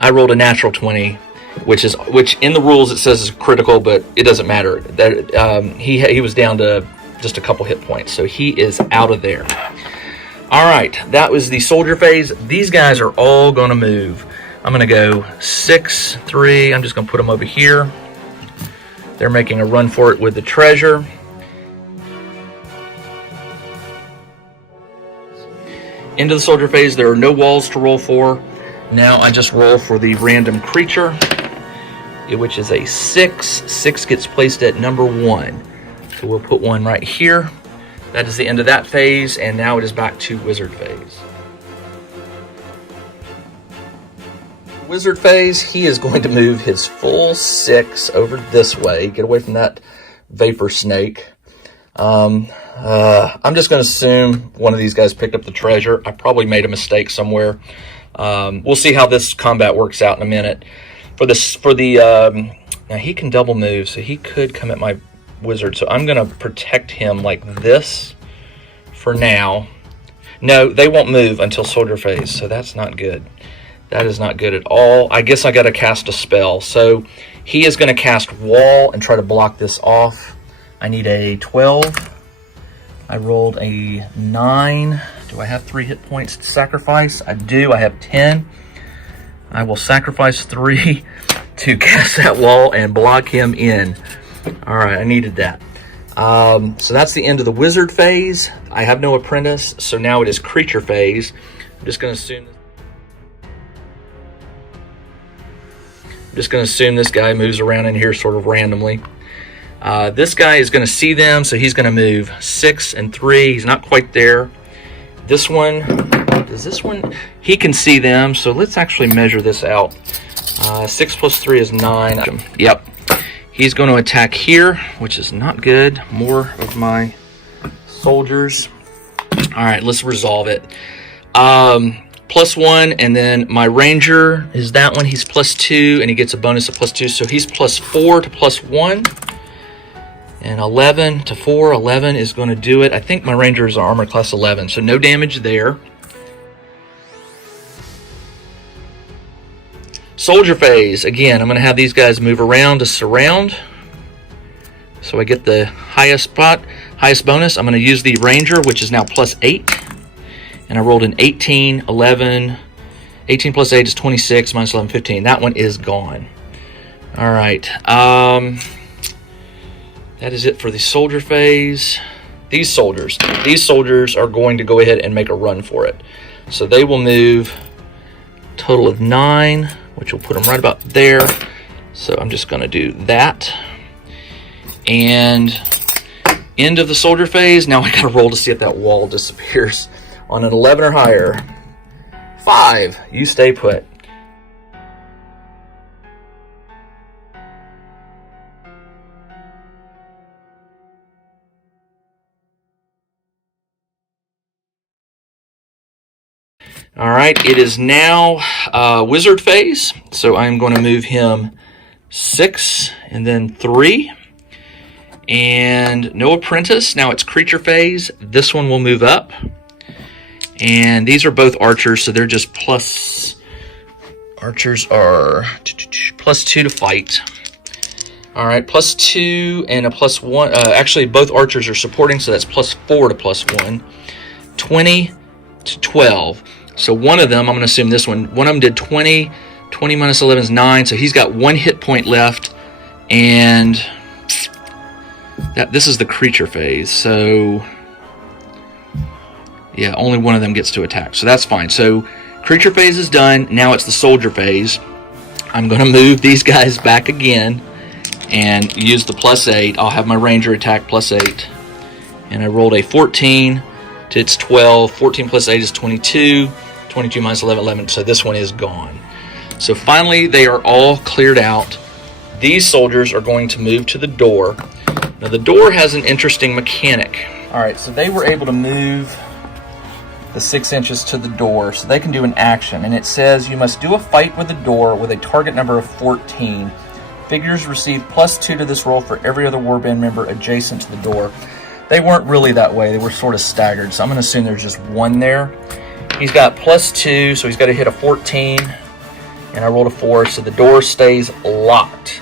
I rolled a natural 20, which in the rules it says is critical, but it doesn't matter. That he was down to just a couple hit points, so he is out of there. All right, that was the soldier phase. These guys are all going to move. I'm going to go 6, 3. I'm just going to put them over here. They're making a run for it with the treasure. Into the soldier phase, there are no walls to roll for. Now I just roll for the random creature, which is a 6. 6 gets placed at number 1. So we'll put 1 right here. That is the end of that phase, and now it is back to wizard phase. Wizard phase, he is going to move his full 6 over this way. Get away from that vapor snake. I'm just going to assume one of these guys picked up the treasure. I probably made a mistake somewhere. We'll see how this combat works out in a minute. Now he can double move, so he could come at my wizard. So I'm going to protect him like this for now. No, they won't move until soldier phase, so that's not good. That is not good at all. I guess I got to cast a spell. So he is going to cast wall and try to block this off. I need a 12. I rolled a 9. Do I have 3 hit points to sacrifice? I do. I have 10. I will sacrifice 3 to cast that wall and block him in. All right, I needed that. So that's the end of the wizard phase. I have no apprentice, so now it is creature phase. I'm just going to assume this guy moves around in here sort of randomly. This guy is going to see them, so he's going to move 6 and 3. He's not quite there. This one, he can see them, so let's actually measure this out. 6 plus 3 is 9. Yep. He's going to attack here, which is not good. More of my soldiers. All right, let's resolve it. +1, and then my ranger is that one. He's +2, and he gets a bonus of +2, so he's +4 to +1. And 11 to 4. 11 is going to do it. I think my ranger is armor class 11, so no damage there. Soldier phase. Again, I'm going to have these guys move around to surround. So I get the highest bonus. I'm going to use the ranger, which is now +8. And I rolled an 18, 11. 18 plus 8 is 26, minus 11, 15. That one is gone. All right. That is it for the soldier phase. These soldiers are going to go ahead and make a run for it. So they will move a total of 9, which will put them right about there. So I'm just going to do that. And end of the soldier phase. Now I got to roll to see if that wall disappears. On an 11 or higher. 5, you stay put. All right, it is now wizard phase. So I'm going to move him 6 and then 3. And no apprentice. Now it's creature phase. This one will move up. And these are both archers, so they're just plus. Archers are +2 to fight. All right, +2 and a +1. Actually, both archers are supporting, so that's +4 to +1. 20 to 12. So one of them, I'm going to assume this one. One of them did 20. 20 minus 11 is 9, so he's got 1 hit point left. And this is the creature phase, so. Yeah, only one of them gets to attack, so that's fine. So creature phase is done. Now it's the soldier phase. I'm going to move these guys back again and use the +8. I'll have my ranger attack +8. And I rolled a 14 to its 12. 14 plus 8 is 22. 22 minus 11, 11. So this one is gone. So finally, they are all cleared out. These soldiers are going to move to the door. Now, the door has an interesting mechanic. All right, so they were able to move the 6 inches to the door, so they can do an action. And it says you must do a fight with the door with a target number of 14. Figures receive +2 to this roll for every other warband member adjacent to the door. They weren't really that way. They were sort of staggered, so I'm going to assume there's just one there. He's got +2, so he's got to hit a 14, and I rolled a 4, so the door stays locked.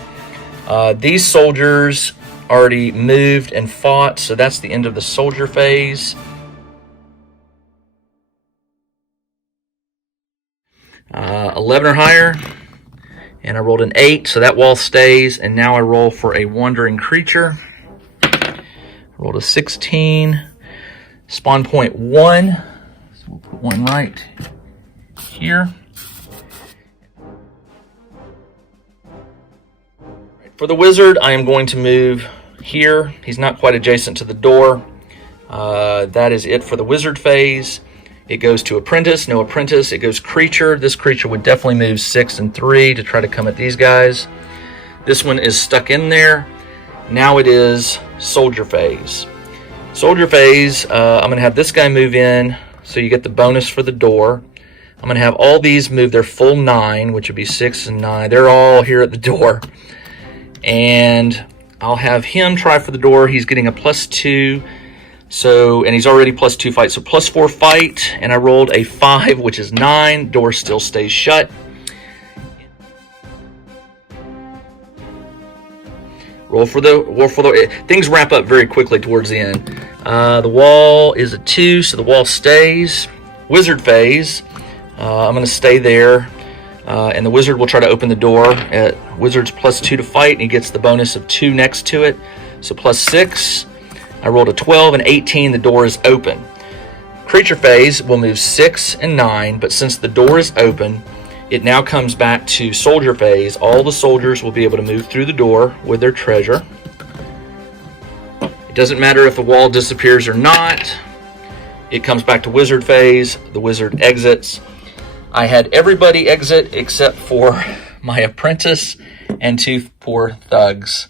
These soldiers already moved and fought, so that's the end of the soldier phase. 11 or higher, and I rolled an 8, so that wall stays, and now I roll for a wandering creature. Rolled a 16, spawn point 1, so we'll put one right here. For the wizard, I am going to move here. He's not quite adjacent to the door. That is it for the wizard phase. It goes to apprentice, no apprentice. It goes creature. This creature would definitely move 6 and 3 to try to come at these guys. This one is stuck in there. Now it is soldier phase. Soldier phase, I'm going to have this guy move in, so you get the bonus for the door. I'm going to have all these move their full 9, which would be 6 and 9. They're all here at the door. And I'll have him try for the door. He's getting a +2. So, and he's already +2 fight, so +4 fight. And I rolled a 5, which is 9. Door still stays shut. Roll for the things wrap up very quickly towards the end. The wall is a 2, so the wall stays. Wizard phase, I'm going to stay there, and the wizard will try to open the door. Wizard's +2 to fight, and he gets the bonus of 2 next to it, so +6. I rolled a 12 and 18. The door is open. Creature phase will move 6 and 9, but since the door is open, it now comes back to soldier phase. All the soldiers will be able to move through the door with their treasure. It doesn't matter if the wall disappears or not. It comes back to wizard phase. The wizard exits. I had everybody exit except for my apprentice and 2 poor thugs.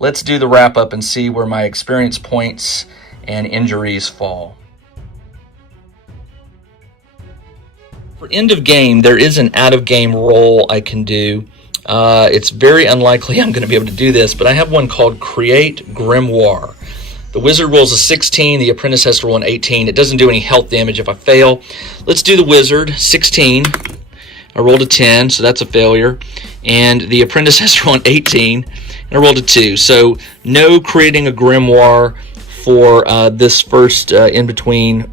Let's do the wrap up and see where my experience points and injuries fall. For end of game, there is an out of game roll I can do. It's very unlikely I'm going to be able to do this, but I have one called Create Grimoire. The wizard rolls a 16, the apprentice has to roll an 18. It doesn't do any health damage if I fail. Let's do the wizard, 16. I rolled a 10, so that's a failure. And the apprentice has to roll an 18, and I rolled a 2. So no creating a grimoire for this first in between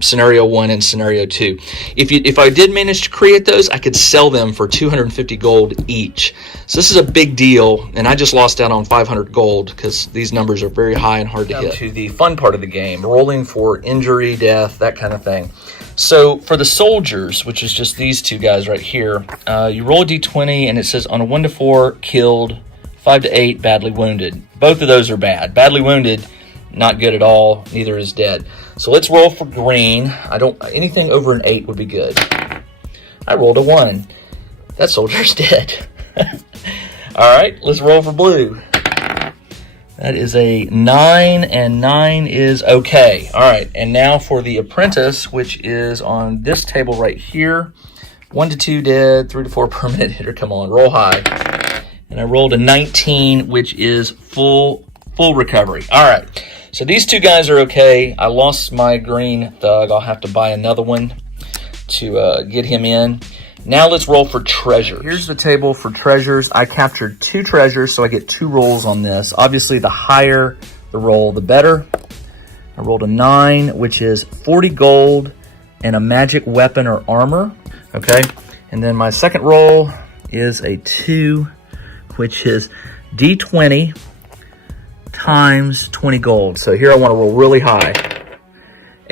scenario 1 and scenario 2. If I did manage to create those, I could sell them for 250 gold each. So this is a big deal, and I just lost out on 500 gold because these numbers are very high and hard to hit. To the fun part of the game, rolling for injury, death, that kind of thing. So for the soldiers, which is just these 2 guys right here, you roll a d20 and it says on a 1 to 4, killed, 5 to 8, badly wounded. Both of those are bad. Badly wounded, not good at all. Neither is dead. So let's roll for green. Anything over an 8 would be good. I rolled a 1. That soldier's dead. All right, let's roll for blue. That is a 9, and 9 is okay. All right, and now for the apprentice, which is on this table right here. 1 to 2 dead, 3 to 4 permanent hitter. Come on, roll high. And I rolled a 19, which is full recovery. All right, so these 2 guys are okay. I lost my green thug. I'll have to buy another one to get him in. Now let's roll for treasure. Here's the table for treasures. I captured 2 treasures, so I get 2 rolls on this. Obviously, the higher the roll, the better. I rolled a 9, which is 40 gold and a magic weapon or armor. Okay, and then my second roll is a 2, which is D20 times 20 gold. So here I want to roll really high.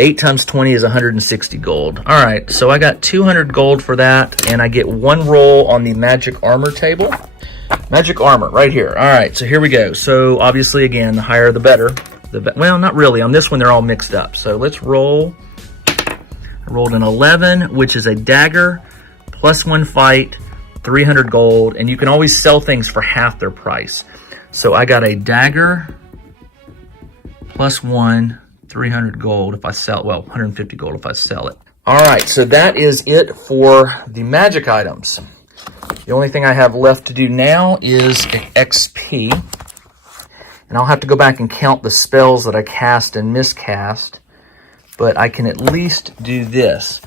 8 times 20 is 160 gold. All right, so I got 200 gold for that, and I get 1 roll on the magic armor table. Magic armor right here. All right, so here we go. So obviously, again, the higher the better. Well, not really. On this one, they're all mixed up. So let's roll. I rolled an 11, which is a dagger, +1 fight, 300 gold, and you can always sell things for half their price. So I got a dagger, +1, 300 gold if I sell, well, 150 gold if I sell it. All right, so that is it for the magic items. The only thing I have left to do now is XP. And I'll have to go back and count the spells that I cast and miscast. But I can at least do this.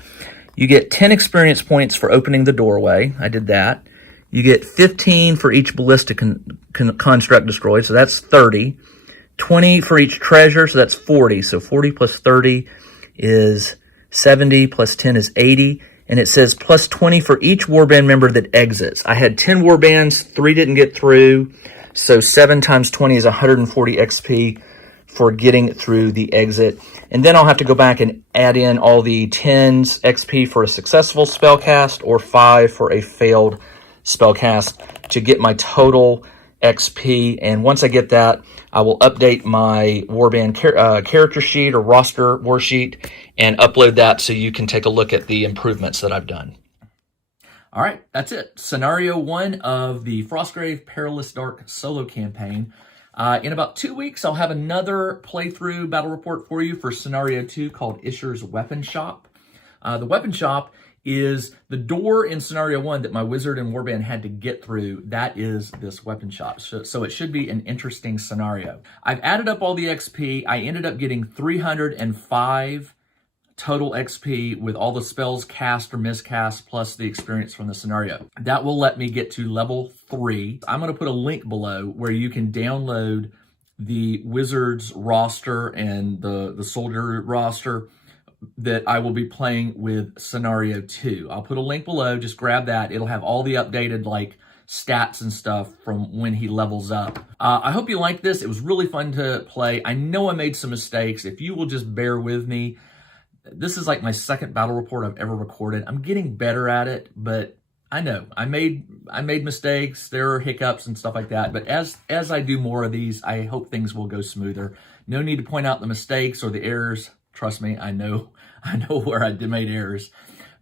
You get 10 experience points for opening the doorway. I did that. You get 15 for each ballistic construct destroyed, so that's 30. 20 for each treasure, so that's 40. So 40 plus 30 is 70, plus 10 is 80. And it says plus 20 for each warband member that exits. I had 10 warbands, 3 didn't get through. So 7 times 20 is 140 XP for getting through the exit. And then I'll have to go back and add in all the 10s XP for a successful spell cast or 5 for a failed spell cast to get my total XP. And once I get that, I will update my warband character sheet or roster war sheet and upload that so you can take a look at the improvements that I've done. All right, that's it. Scenario 1 of the Frostgrave Perilous Dark solo campaign. In about 2 weeks, I'll have another playthrough battle report for you for Scenario 2 called Isher's Weapon Shop. The weapon shop is the door in Scenario 1 that my wizard and warband had to get through. That is this weapon shop. So it should be an interesting scenario. I've added up all the XP. I ended up getting 305 total XP with all the spells cast or miscast plus the experience from the scenario. That will let me get to level 3. I'm going to put a link below where you can download the wizard's roster and the soldier roster that I will be playing with Scenario 2. I'll put a link below. Just grab that. It'll have all the updated stats and stuff from when he levels up. I hope you liked this. It was really fun to play. I know I made some mistakes. If you will just bear with me, this is my second battle report I've ever recorded. I'm getting better at it, but I know I made mistakes. There are hiccups and stuff like that. But as I do more of these, I hope things will go smoother. No need to point out the mistakes or the errors. Trust me, I know where I made errors.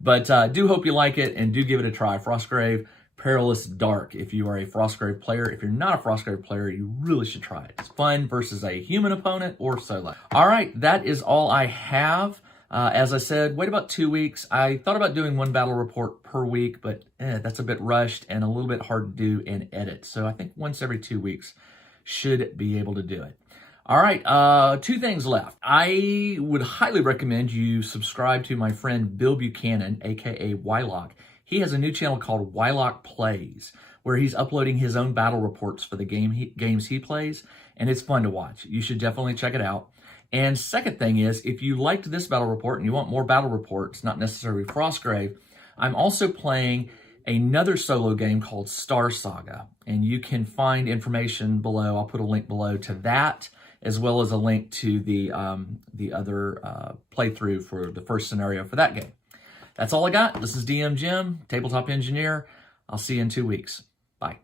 But do hope you like it and do give it a try. Frostgrave Perilous Dark. If you are a Frostgrave player, if you're not a Frostgrave player, you really should try it. It's fun versus a human opponent or solo. All right, that is all I have. As I said, wait about 2 weeks. I thought about doing 1 battle report per week, but that's a bit rushed and a little bit hard to do and edit. So I think once every 2 weeks should be able to do it. All right, 2 things left. I would highly recommend you subscribe to my friend Bill Buchanan, aka Wylock. He has a new channel called Wylock Plays, where he's uploading his own battle reports for the games he plays, and it's fun to watch. You should definitely check it out. And second thing is, if you liked this battle report and you want more battle reports, not necessarily Frostgrave, I'm also playing another solo game called Star Saga, and you can find information below. I'll put a link below to that, as well as a link to the other playthrough for the first scenario for that game. That's all I got. This is DM Jim, Tabletop Engineer. I'll see you in 2 weeks. Bye.